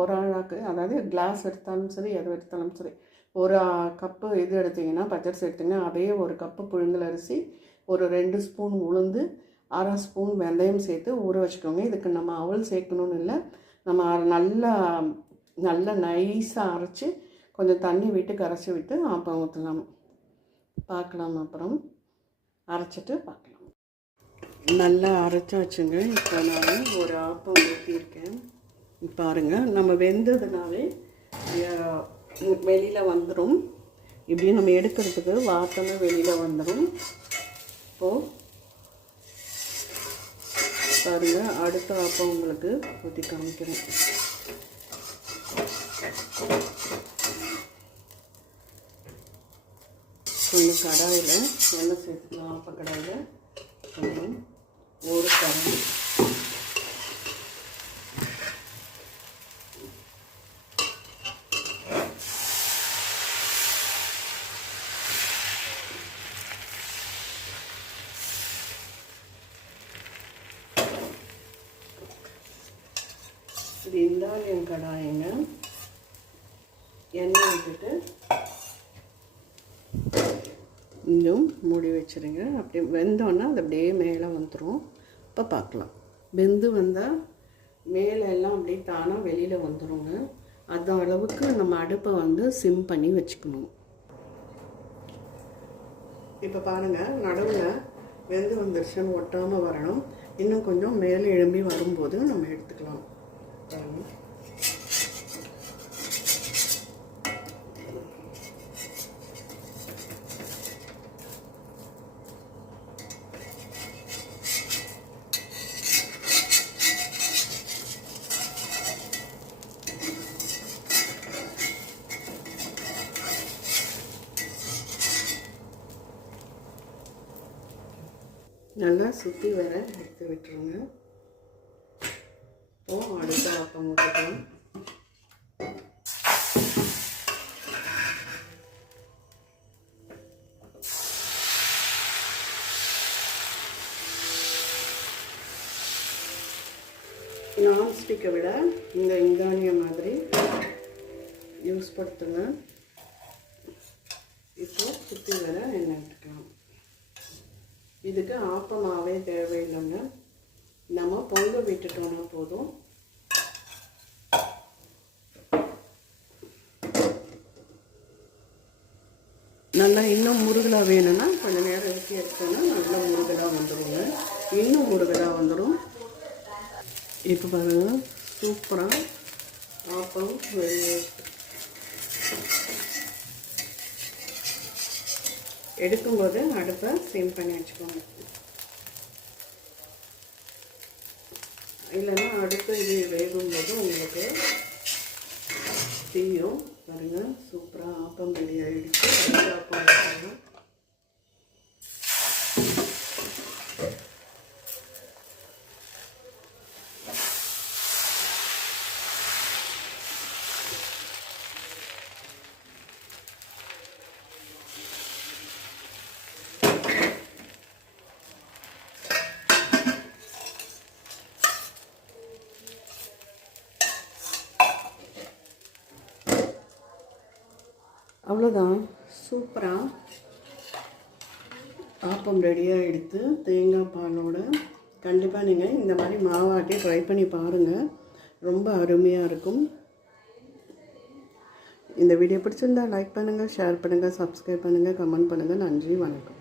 ஒரு ஆளாக்கு அதாவது கிளாஸ் எடுத்தாலும் சரி எது எடுத்தாலும் சரி ஒரு கப்பு இது எடுத்தீங்கன்னா பச்சரிசி எடுத்தீங்கன்னா அதே ஒரு கப்பு புழுங்கல் அரிசி ஒரு ரெண்டு ஸ்பூன் உளுந்து அரை ஸ்பூன் வெந்தயம் சேர்த்து ஊற வச்சுக்கோங்க. இதுக்கு நம்ம அவல் சேர்க்கணும்னு இல்லை. நம்ம நல்லா நல்லா நைஸாக அரைச்சி கொஞ்சம் தண்ணி விட்டு கரைச்சி விட்டு ஆப்பம் ஊற்றலாம் பார்க்கலாம் அப்புறம். அரைச்சிட்டு பார்க்கலாம். நல்லா அரைச்சி வச்சுங்க. இப்போ நான் ஒரு ஆப்பம் ஊற்றியிருக்கேன் பாருங்கள் நம்ம வெந்ததுனாலே வெளியில் வந்துடும் இப்படி நம்ம எடுக்கிறதுக்கு வார்த்தமே வெளியில் வந்துடும் இப்போது பாருங்கள் அடுத்த ஆப்பம் உங்களுக்கு ஊற்றி காமிக்கிறேன். கொஞ்சம் கடாயில் எண்ணெய் சேர்த்துக்கலாம் ஆப்ப கடாயில். கொஞ்சம் ஒரு கரம் இது இந்தாலியம் கடாயங்க எண்ணெய் விட்டுட்டு இன்னும் மூடி வச்சுருங்க. அப்படி வெந்தோன்னா அது அப்படியே மேலே வந்துடும் இப்போ பார்க்கலாம். வெந்து வந்தால் மேலே எல்லாம் அப்படியே தானாக வெளியில் வந்துடுங்க அந்த அளவுக்கு நம்ம அடுப்பை வந்து சிம் பண்ணி வச்சுக்கணும். இப்போ பாருங்கள் நடுவில் வெந்து வந்துருச்சுன்னு ஒட்டாமல் வரணும். இன்னும் கொஞ்சம் மேலே எழும்பி வரும்போது நம்ம எடுத்துக்கலாம். நல்லா சுற்றி வர எடுத்து விட்டுருங்க. இப்போ அடுத்த ஆப்பம் ஊற்றிக்கலாம். நான்ஸ்டிக்கை விட இந்த இந்தானிய மாதிரி யூஸ் படுத்துங்க இப்போ சுற்றி வர எண்ணெய் விட்டுக்கலாம் இதுக்கு ஆப்பமாகவே தேவையில்லைங்க நம்ம பொங்க விட்டுட்டோம்னா போதும். நல்லா இன்னும் முருகலாக வேணும்னா கொஞ்சம் நேரம் ஊற்றி எடுத்தோன்னா நல்லா முருகலாக வந்துடுங்க இன்னும் முருகலாக வந்துடும் இப்போ பாருங்க சூப்பராக ஆப்பம் எடுக்கும்போது அடுப்பை சிம் பண்ணி வச்சுக்கோங்க. இல்லைன்னா அடுத்து இது வேகும்போது உங்களுக்கு தீயும். பாருங்கள் சூப்பராக ஆப்பம் ரெடி ஆகிடுச்சு அடுத்த ஆப்பம் வச்சுக்கோங்க அவ்வளோதான் சூப்பராக ஆப்பம் ரெடியாக எடுத்து தேங்காய் பாலோட கண்டிப்பாக நீங்கள் இந்த மாதிரி மாவாட்டி ட்ரை பண்ணி பாருங்கள் ரொம்ப அருமையாக இருக்கும். இந்த வீடியோ பிடிச்சிருந்தா லைக் பண்ணுங்கள் ஷேர் பண்ணுங்கள் சப்ஸ்கிரைப் பண்ணுங்கள் கமெண்ட் பண்ணுங்கள் நன்றி வணக்கம்.